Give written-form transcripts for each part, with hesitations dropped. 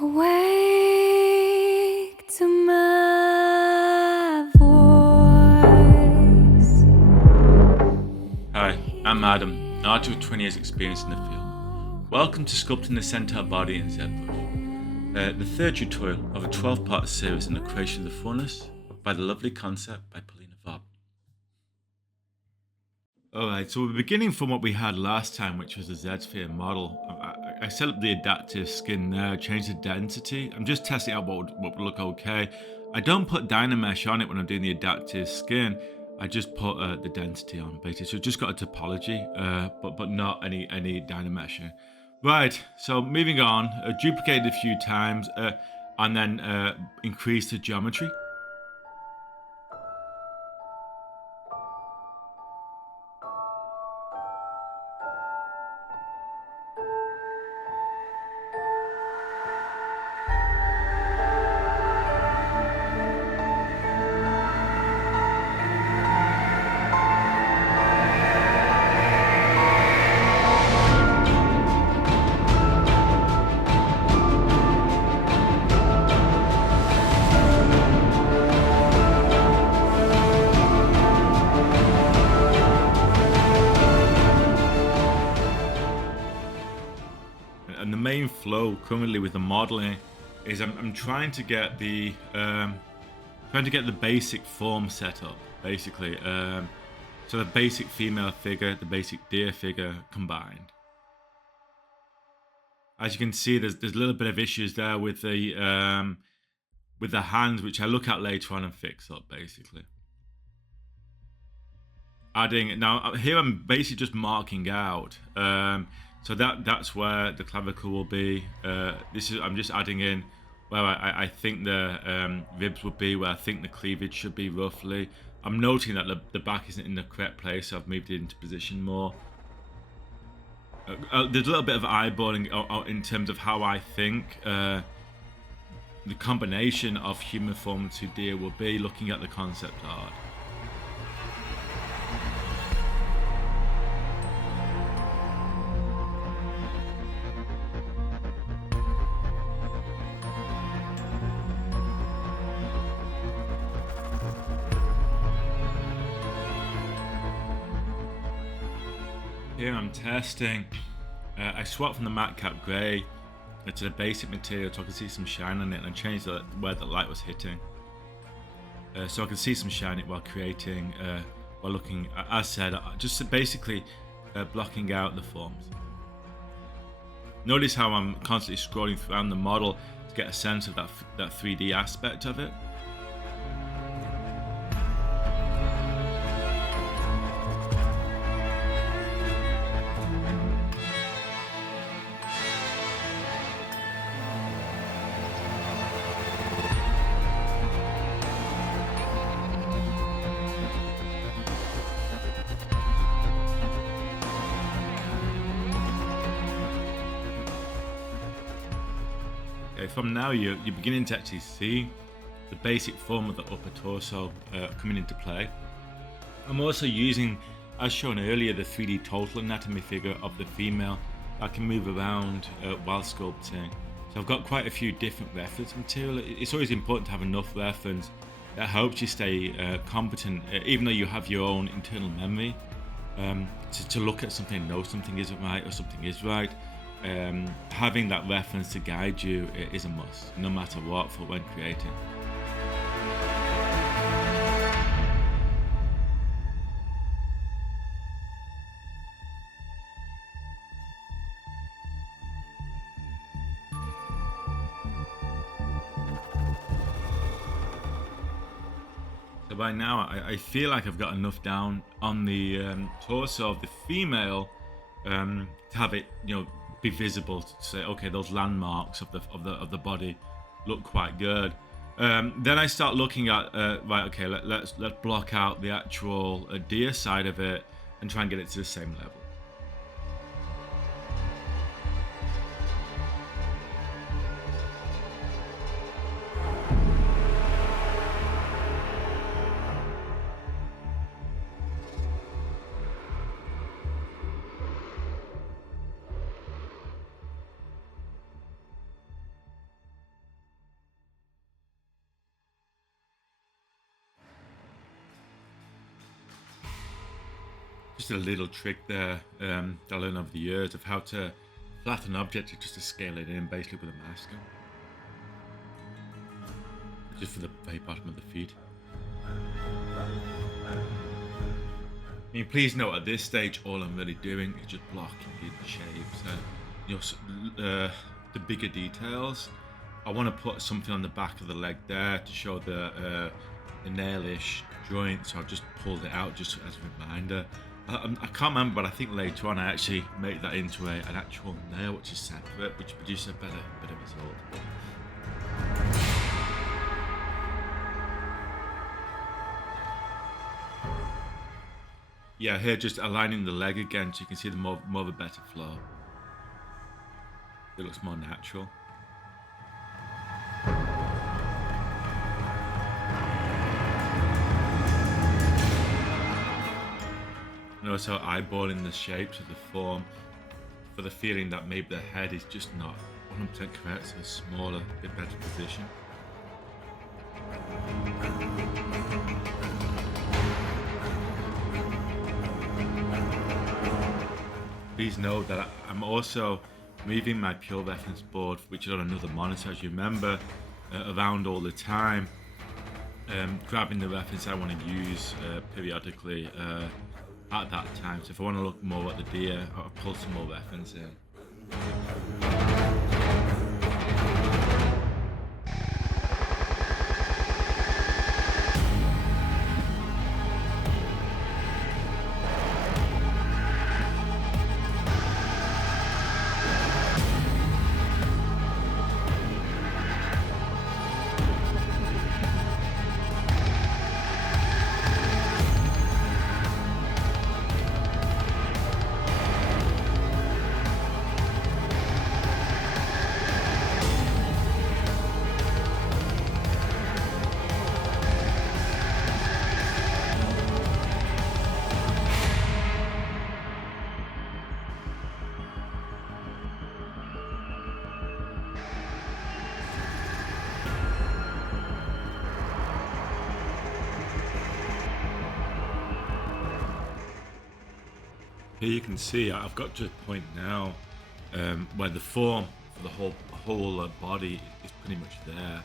Awake to my voice. Hi, I'm Adam, an artist with 20 years experience in the field. Welcome to Sculpting the Centaur body in Zbrush, the third tutorial of a 12-part series on the creation of the fullness by the lovely concept by Pauline Vob. Alright, so we're beginning from what we had last time, which was the Z-sphere model. I set up the adaptive skin there, changed the density. I'm just testing out what would look okay. I don't put Dynamesh on it when I'm doing the adaptive skin. I just put the density on, basically. So just got a topology, but not any Dynameshing. Right, so moving on, duplicated a few times, and then increased the geometry. And the main flow currently with the modeling is I'm trying to get the basic form set up, basically. So the basic female figure, the basic deer figure combined. As you can see, there's a little bit of issues there with the hands, which I look at later on and fix up, basically. Adding now here, I'm basically just marking out. So that's where the clavicle will be. I'm just adding in where I think the ribs would be, where I think the cleavage should be roughly. I'm noting that the back isn't in the correct place, so I've moved it into position more. There's a little bit of eyeballing in terms of how I think the combination of human form to deer will be, looking at the concept art. Here I'm testing. I swapped from the matte cap grey to the basic material so I can see some shine on it, and I changed where the light was hitting. So I can see some shine while creating, while looking, as said, just basically blocking out the forms. Notice how I'm constantly scrolling around the model to get a sense of that 3D aspect of it. From now, you're beginning to actually see the basic form of the upper torso coming into play. I'm also using, as shown earlier, the 3D total anatomy figure of the female that can move around while sculpting. So I've got quite a few different reference material. It's always important to have enough reference that helps you stay competent, even though you have your own internal memory, to look at something and know something isn't right or something is right. Having that reference to guide you is a must, no matter what, for when creating. So by now, I feel like I've got enough down on the torso of the female to have it, be visible, to say, okay, those landmarks of the body look quite good. Then I start looking at right, okay, let's block out the actual deer side of it and try and get it to the same level. Just a little trick there that I learned over the years of how to flatten an object just to scale it in, basically with a masker. Just for the very bottom of the feet. I mean, please note at this stage, all I'm really doing is just blocking in shapes. The bigger details. I want to put something on the back of the leg there to show the nailish joint, so I've just pulled it out just as a reminder. I can't remember, but I think later on I actually make that into an actual nail, which is separate, which produces a better result. Yeah, here just aligning the leg again, so you can see the more of a better flow. It looks more natural. And also eyeballing the shapes of the form for the feeling that maybe the head is just not 100% correct, so a smaller, bit better position. Please note that I'm also moving my pure reference board, which is on another monitor, as you remember, around all the time, grabbing the reference I want to use periodically at that time. So if I want to look more at the deer, I'll pull some more reference in. Here you can see I've got to a point now where the form for the whole body is pretty much there.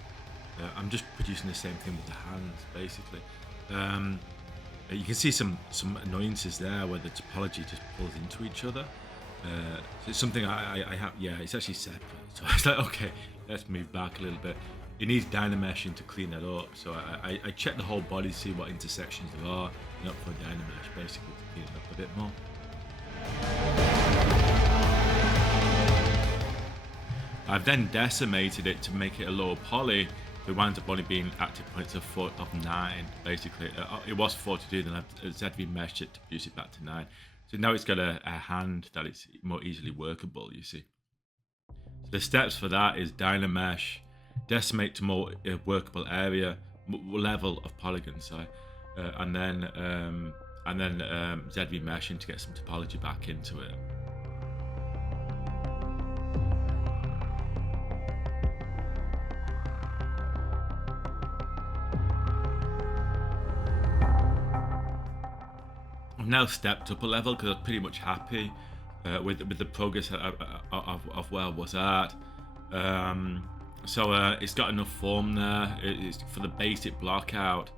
I'm just producing the same thing with the hands, basically. You can see some annoyances there where the topology just pulls into each other. So it's something I have, yeah, it's actually separate. So I was like, okay, let's move back a little bit. It needs dynameshing to clean that up. So I check the whole body to see what intersections there are, and up for dynamesh basically to clean it up a bit more. I've then decimated it to make it a lower poly. It winds up only being active points of 9, basically. It was 42, then I've ZV meshed it to reduce it back to 9. So now it's got a hand that is more easily workable, you see. So the steps for that is dynamesh, decimate to more workable area, level of polygon, sorry, and then ZV meshing to get some topology back into it. I've now stepped up a level because I was pretty much happy with the progress of where I was at. So it's got enough form there. It's for the basic block out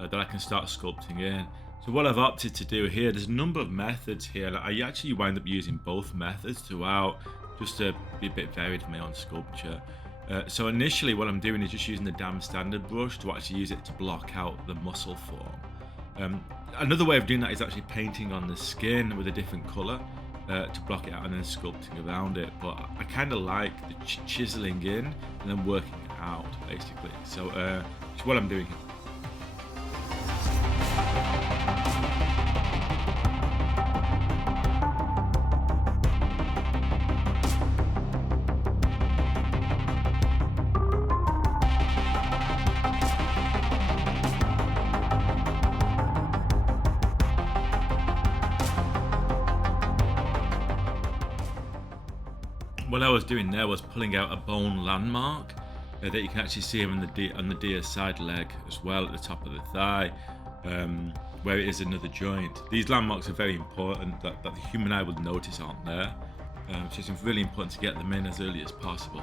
that I can start sculpting in. So what I've opted to do here, there's a number of methods here. I actually wind up using both methods throughout, just to be a bit varied for my own sculpture. So initially what I'm doing is just using the damn standard brush to actually use it to block out the muscle form. Another way of doing that is actually painting on the skin with a different colour to block it out and then sculpting around it. But I kind of like the chiseling in and then working it out, basically. So it's what I'm doing here. What I was doing there was pulling out a bone landmark that you can actually see on the deer's side leg as well at the top of the thigh. where it is another joint. These landmarks are very important that the human eye will notice aren't there. So it's really important to get them in as early as possible.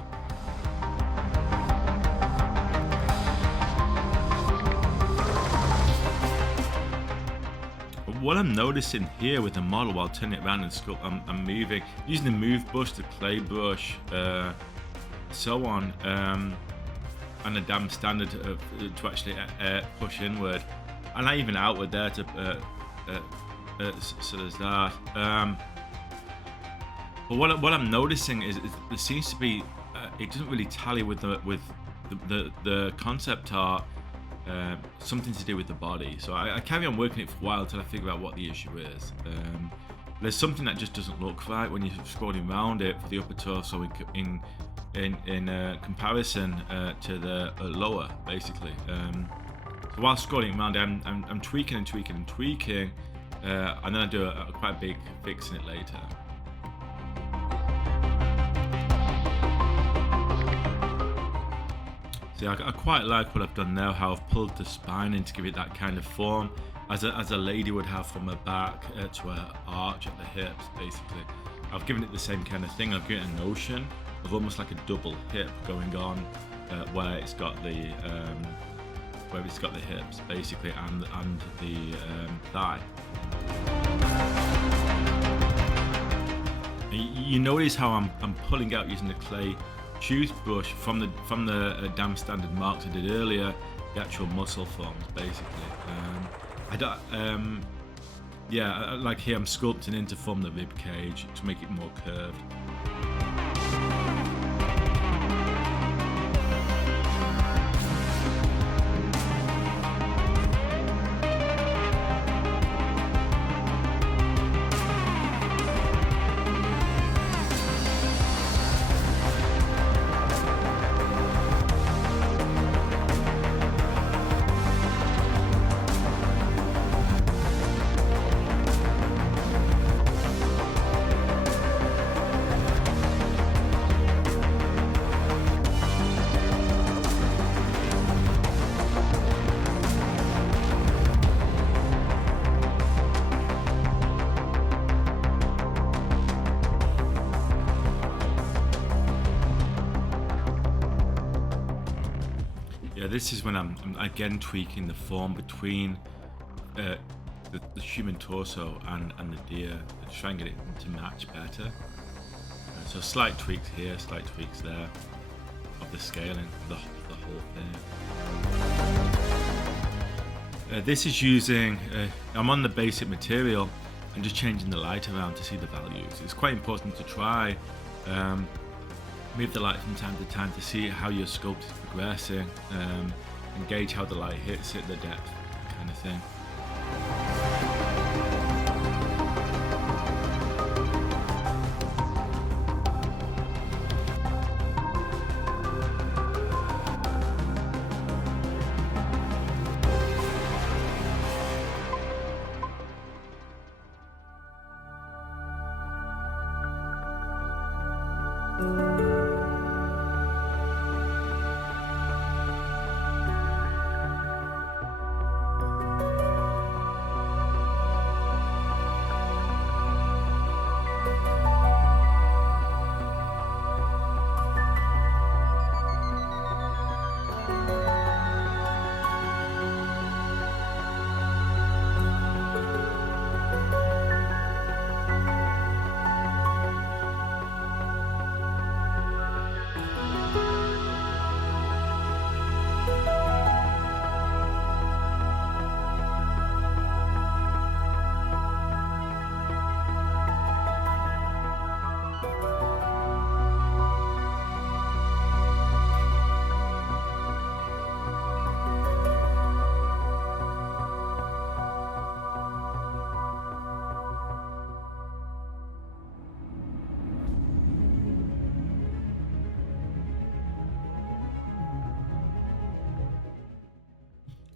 But what I'm noticing here with the model while turning it around and sculpt, I'm moving, using the move brush, the clay brush, so on, and a damn standard to actually push inward, and even outward there to so there's that. But what I'm noticing is there seems to be it doesn't really tally with the concept art, something to do with the body. So I carry on working it for a while until I figure out what the issue is. There's something that just doesn't look right when you're scrolling around it for the upper torso in comparison to the lower, basically. So while scrolling around, I'm tweaking and tweaking and tweaking, and then I do a quite big fix in it later. See, I quite like what I've done now, how I've pulled the spine in to give it that kind of form, as a lady would have from her back to her arch at the hips, basically. I've given it the same kind of thing. I've given it a notion of almost like a double hip going on, where it's got the hips, basically, and the thigh. You notice how I'm pulling out using the clay toothbrush from the damn standard marks I did earlier, the actual muscle forms, basically. Like here I'm sculpting in to form the rib cage to make it more curved. Yeah, this is when I'm again tweaking the form between the human torso and the deer to try and get it to match better. So slight tweaks here, slight tweaks there of the scaling, the whole thing. This is using, I'm on the basic material and just changing the light around to see the values. It's quite important to try move the light from time to time to see how your sculpt is progressing, and gauge how the light hits it, the depth, kind of thing.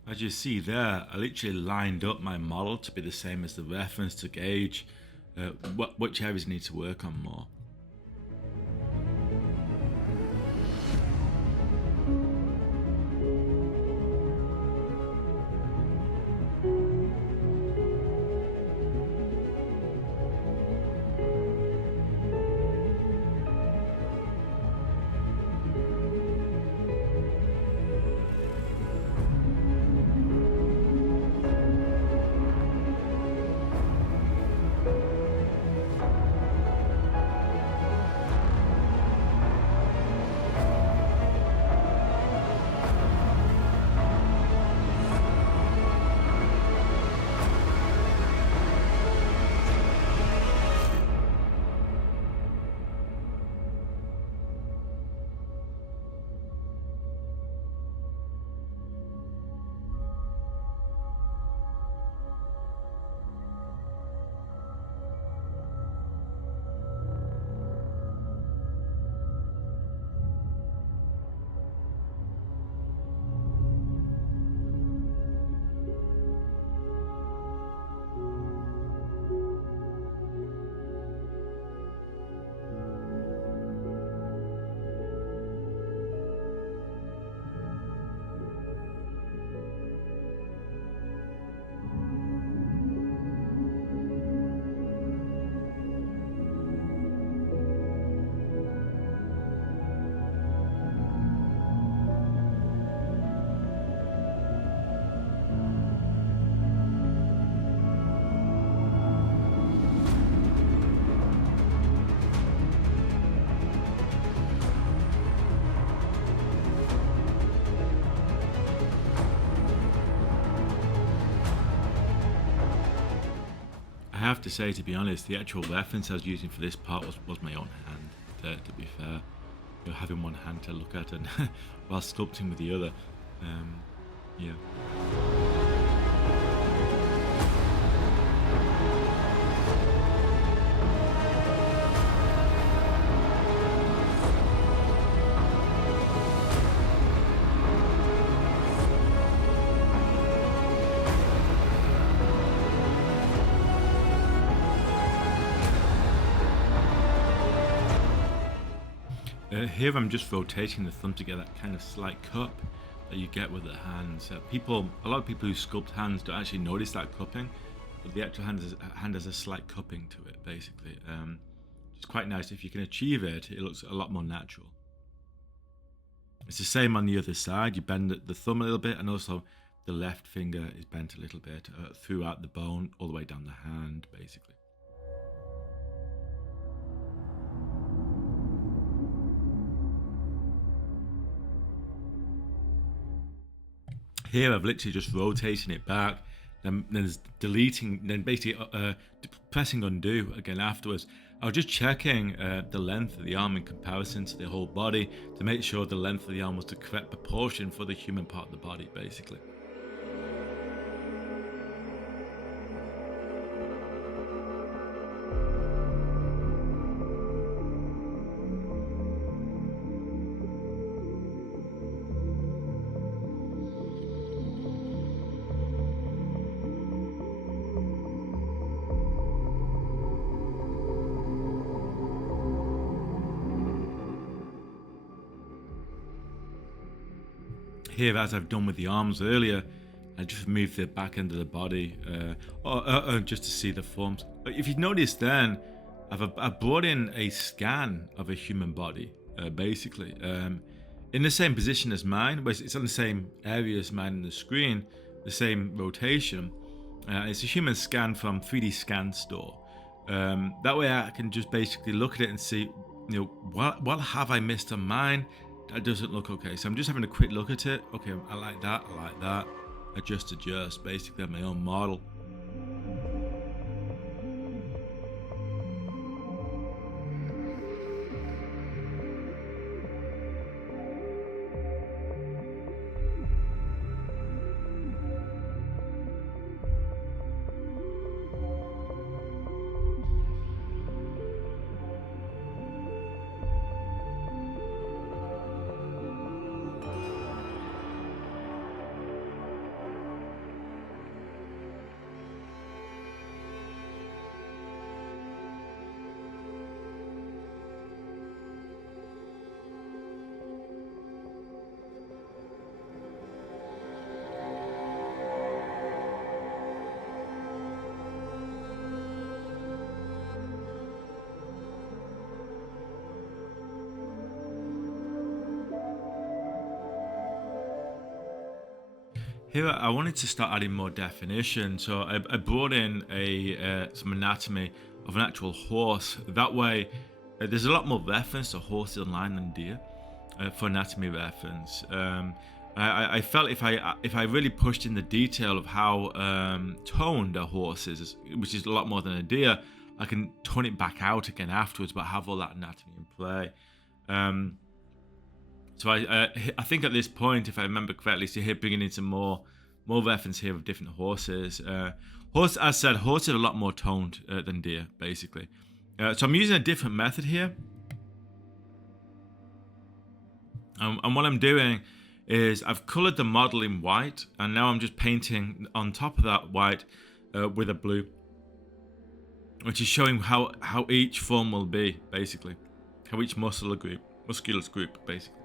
As you see there, I literally lined up my model to be the same as the reference to gauge which areas need to work on more. have to say, to be honest, the actual reference I was using for this part was my own hand, to be fair. You know, having one hand to look at and while sculpting with the other. Yeah. Here I'm just rotating the thumb to get that kind of slight cup that you get with the hands. A lot of people who sculpt hands don't actually notice that cupping, but the actual hand has a slight cupping to it, basically. It's quite nice. If you can achieve it, it looks a lot more natural. It's the same on the other side. You bend the thumb a little bit, and also the left finger is bent a little bit throughout the bone, all the way down the hand, basically. Here I've literally just rotating it back, then there's deleting, then basically pressing undo again afterwards. I was just checking the length of the arm in comparison to the whole body to make sure the length of the arm was the correct proportion for the human part of the body, basically. Here, as I've done with the arms earlier, I just moved the back end of the body just to see the forms. If you notice then, I've brought in a scan of a human body, basically, in the same position as mine, where it's on the same area as mine on the screen, the same rotation. It's a human scan from 3D Scan Store. That way I can just basically look at it and see, what have I missed on mine? That doesn't look okay. So I'm just having a quick look at it. Okay, I like that, adjust, basically on my own model. Here I wanted to start adding more definition, so I brought in some anatomy of an actual horse. That way, there's a lot more reference to horses online than deer for anatomy reference. I felt if I really pushed in the detail of how toned a horse is, which is a lot more than a deer, I can tone it back out again afterwards, but have all that anatomy in play. So I think at this point, if I remember correctly, so here bringing in some more reference here of different horses. Horse, as said, horses are a lot more toned than deer, basically. So I'm using a different method here. And what I'm doing is I've colored the model in white, and now I'm just painting on top of that white with a blue, which is showing how each form will be, basically. How each muscular group, basically.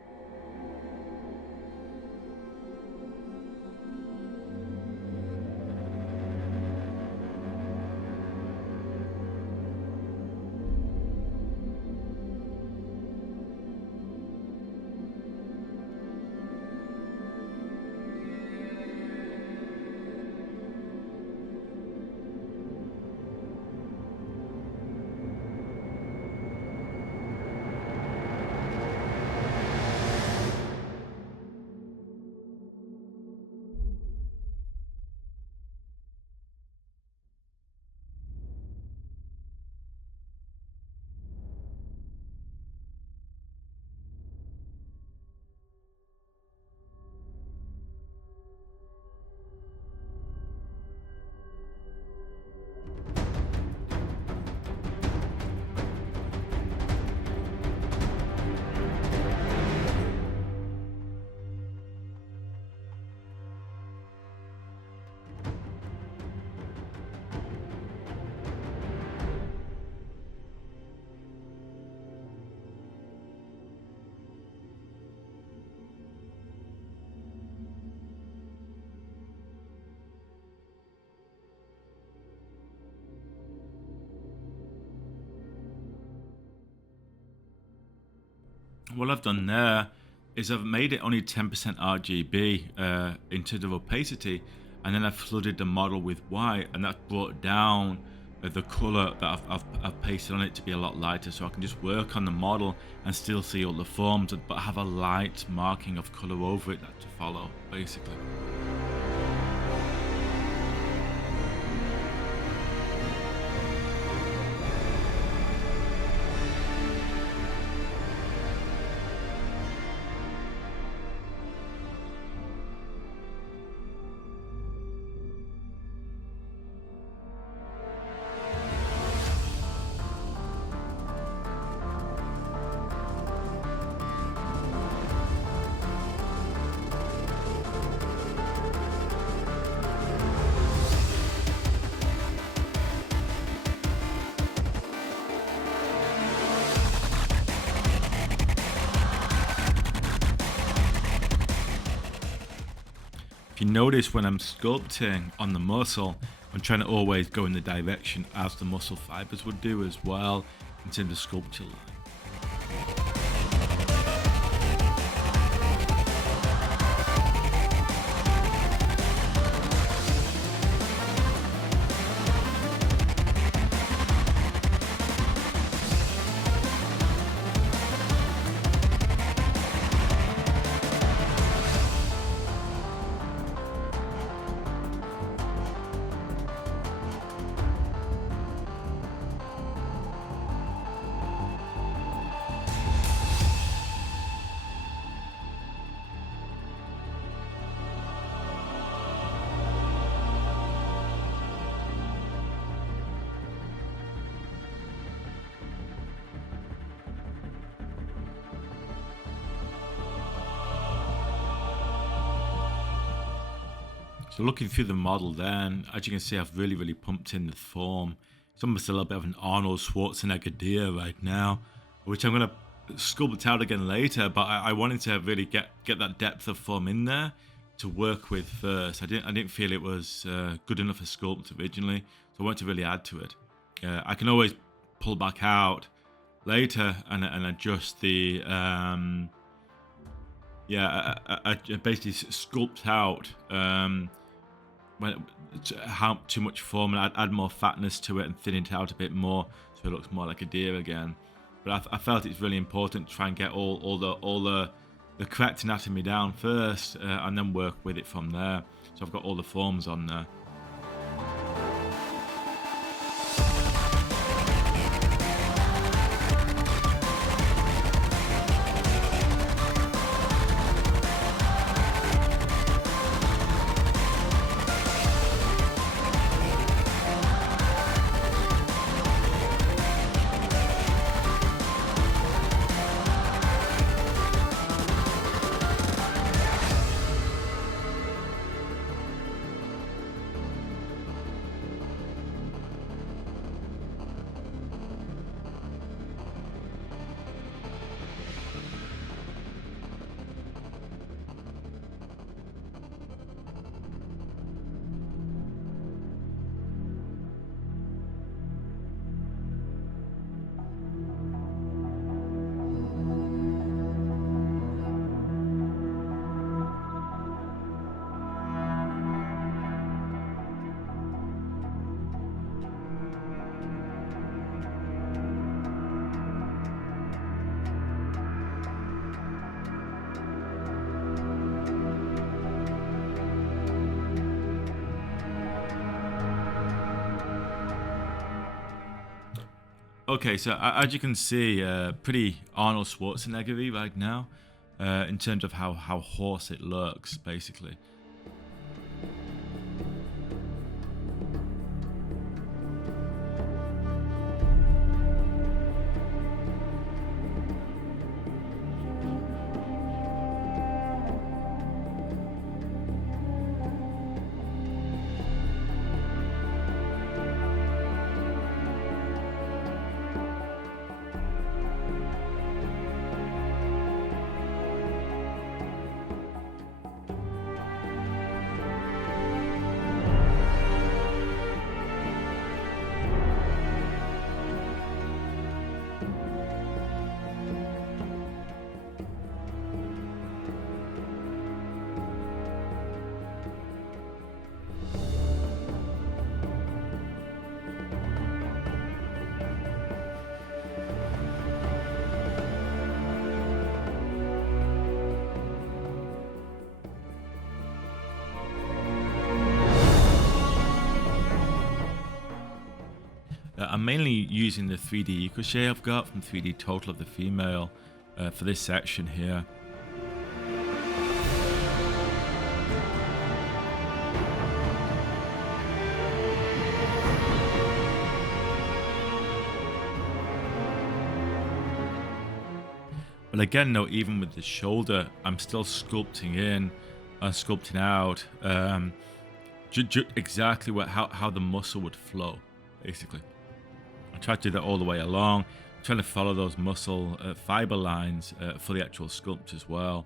what I've done there is I've made it only 10% RGB in terms of opacity, and then I've flooded the model with white, and that's brought down the color that I've pasted on it to be a lot lighter, so I can just work on the model and still see all the forms, but have a light marking of color over it that to follow, basically. If you notice, when I'm sculpting on the muscle, I'm trying to always go in the direction as the muscle fibers would do as well in terms of sculpture line. So looking through the model then, as you can see, I've really pumped in the form. It's almost a little bit of an Arnold Schwarzenegger deer right now, which I'm going to sculpt out again later, but I wanted to really get that depth of form in there to work with first. I didn't feel it was good enough for sculpt originally, so I wanted to really add to it. I can always pull back out later and adjust the I basically sculpt out how too much form, and I'd add more fatness to it and thin it out a bit more so it looks more like a deer again. But I felt it's really important to try and get all the correct anatomy down first and then work with it from there. So I've got all the forms on there. Okay, so as you can see, pretty Arnold Schwarzenegger-y right now, in terms of how hoarse it looks, basically. I'm mainly using the 3D crochet I've got from 3D Total of the female for this section here. But again, though, even with the shoulder, I'm still sculpting in and sculpting out exactly how the muscle would flow, basically. I try to do that all the way along, trying to follow those muscle fiber lines for the actual sculpt as well.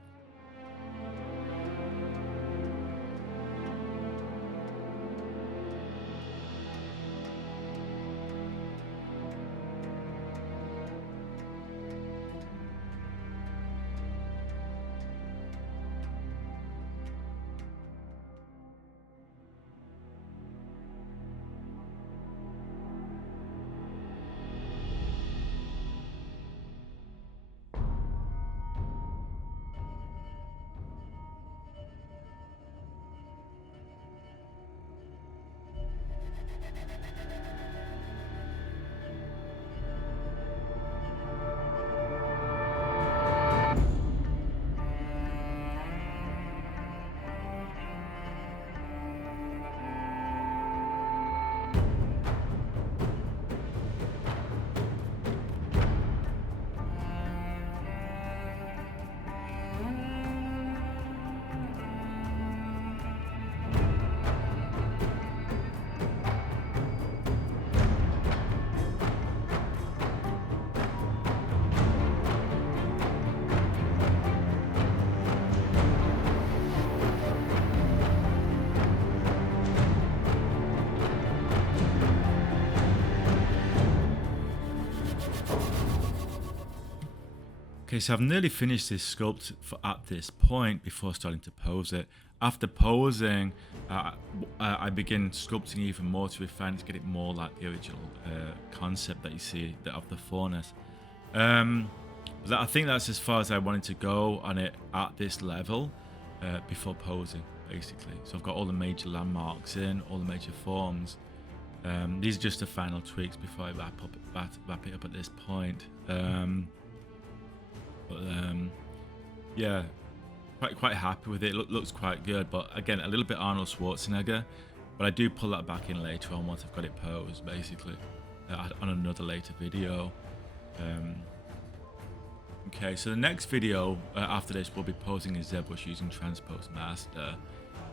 Okay, so I've nearly finished this sculpt at this point before starting to pose it. After posing, I begin sculpting even more to refine it, to get it more like the original concept that you see of the furnace. I think that's as far as I wanted to go on it at this level before posing, basically. So I've got all the major landmarks in, all the major forms. These are just the final tweaks before I wrap it up at this point. Yeah, quite happy with it. Looks quite good, but again, a little bit Arnold Schwarzenegger. But I do pull that back in later on once I've got it posed, basically, on another later video. Okay, so the next video after this, we'll be posing in Zbrush using Transpose Master,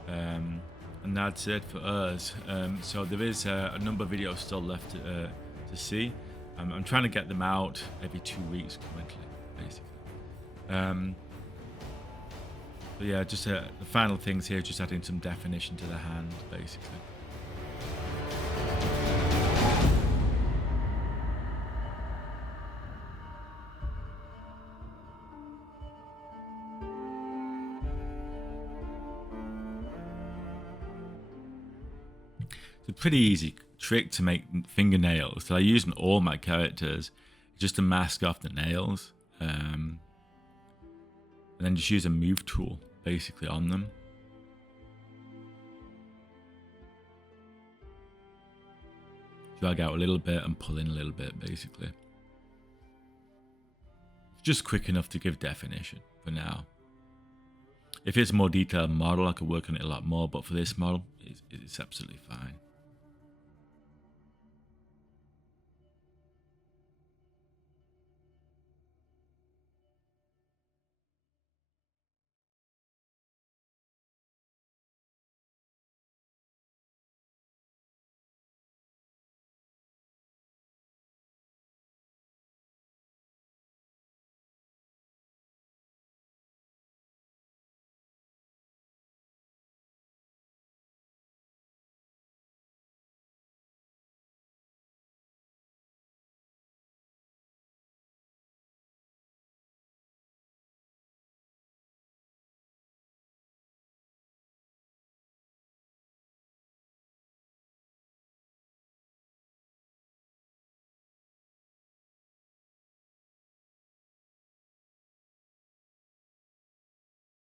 and that's it for us. So there is a number of videos still left to see. I'm trying to get them out every 2 weeks currently, basically. But yeah, just the final things here, just adding some definition to the hand, basically. It's a pretty easy trick to make fingernails that I use in all my characters, just to mask off the nails. And then just use a move tool basically on them. Drag out a little bit and pull in a little bit, basically. Just quick enough to give definition for now. If it's a more detailed model, I could work on it a lot more, but for this model, it's absolutely fine.